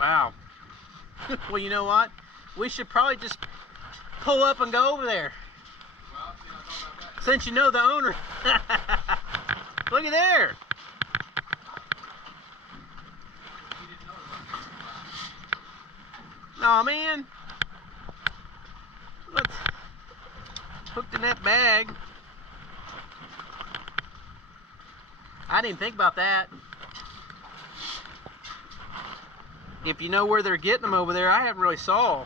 Wow. Well, you know what? We should probably just pull up and go over there. Well, see, I thought about that. Since you know the owner. Look at there. You didn't know it was. Aw, man. What's hooked in that bag? I didn't think about that. If you know where they're getting them over there, I haven't really saw.